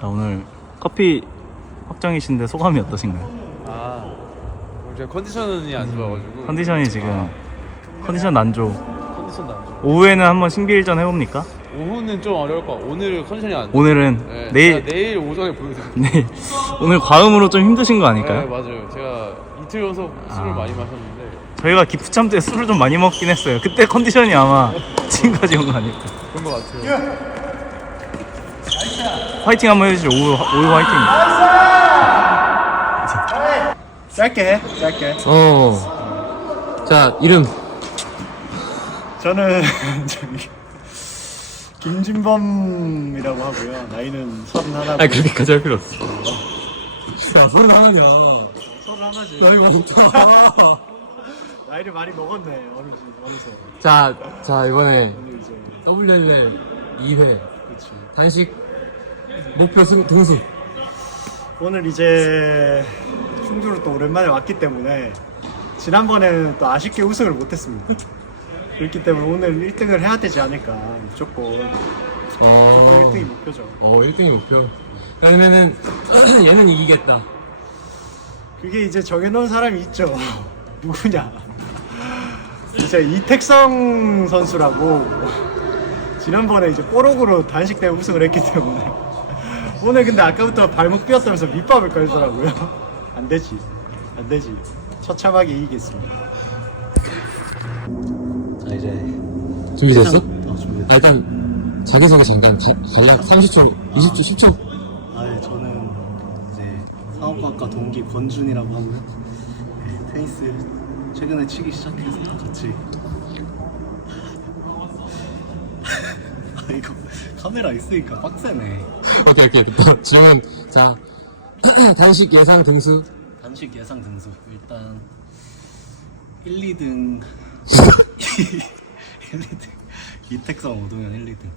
자, 오늘 커피 확정이신데 소감이 어떠신가요? 제가 컨디션이 안 좋아가지고. 컨디션이 지금 컨디션 난조. 컨디션도 안 좋아. 오후에는 한번 신비일전 해봅니까? 오후는 좀 어려울 것 같아. 오늘 컨디션이 안 좋아. 오늘은 네, 내일 내일 오전에 보여드릴게요. 네. 오늘 과음으로 좀 힘드신 거 아닐까요? 네, 맞아요. 제가 이틀 연속 술을 많이 마셨는데. 저희가 기프참 때 술을 좀 많이 먹긴 했어요. 그때 컨디션이 아마 지금까지 온 거 아닐까. 그런 것 같아요. 화이팅 한번 해주시죠. 오후 화이팅. 짧게 짧게. 자, 이름. 저는 저기 김진범이라고 하고요. 나이는 31. 아니, 그렇게까지 할 필요 없어. 야, 소리 하나냐. 31지. 나 이거 먹자. 나이를 많이 먹었네. 어느새. 자, 이번에 오늘 이제 WL 2회 그렇지. 단식 목표 등수. 오늘 이제 충주로 또 오랜만에 왔기 때문에 지난번에는 또 아쉽게 우승을 못했습니다. 그렇기 때문에 오늘 1등을 해야 되지 않을까. 무조건 1등이 목표죠. 1등이 목표. 그러면은 얘는 이기겠다. 그게 이제 정해놓은 사람이 있죠. 누구냐? 이제 이택성 선수라고 지난번에 이제 뽀록으로 단식 때 우승을 했기 때문에 오늘 근데 아까부터 발목 삐었다면서 밑밥을 걸더라고요. 안 되지. 처참하게 이기겠습니다. 자, 이제 준비됐어? 준비됐어. 일단 자기소개 잠깐 간략 30초, 20초, 10초. 예, 저는 이제 사업학과 동기 권준이라고 하고요. 네, 테니스 최근에 치기 시작해서 같이. 이거 카메라 있으니까 빡세네. 오케이. 지금은 자 단식 예상 등수. 단식 예상 등수 일단 1, 2등 1, 2등 이택성 오동현 1, 2등.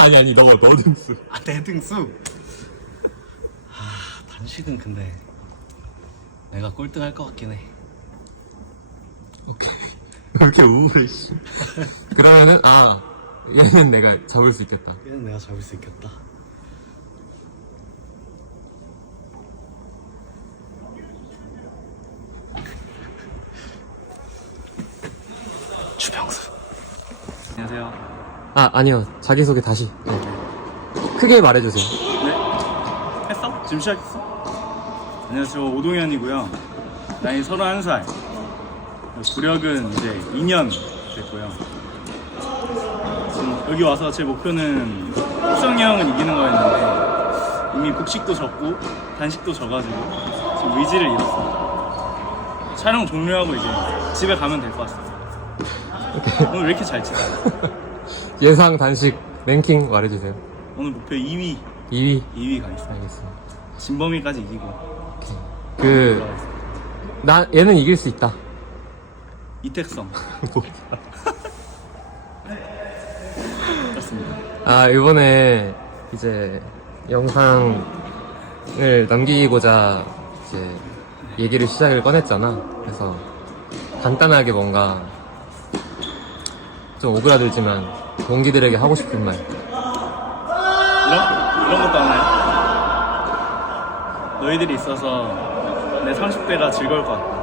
아니 너가 너 등수. 내 등수. 단식은 근데 내가 꼴등 할 것 같긴 해. 오케이. 왜 이렇게 우울해 씨. 그러면은 얘는 내가 잡을 수 있겠다. 얘는 내가 잡을 수 있겠다. 주병수. 안녕하세요. 아니요. 자기소개 다시. 크게 말해주세요. 했어? 지금 시작했어? 안녕하세요. 저 오동현이고요. 나이 31살. 구력은 이제 2년 됐고요. 지금 여기 와서 제 목표는 흑성이 형은 이기는 거였는데 이미 복식도 졌고 단식도 져가지고 지금 의지를 잃었어요. 촬영 종료하고 이제 집에 가면 될 것 같습니다. 오늘 왜 이렇게 잘 치세요? 예상 단식 랭킹 말해주세요. 오늘 목표 2위 2위. 가겠습니다. 알겠습니다. 진범이까지 이기고 얘는 이길 수 있다. 이택성 그렇습니다. 이번에 이제 영상을 남기고자 이제 얘기를 시작을 꺼냈잖아. 그래서 간단하게 뭔가 좀 오그라들지만 동기들에게 하고 싶은 말. 이런 것도 하나요? 너희들이 있어서 내 30대가 즐거울 것 같다.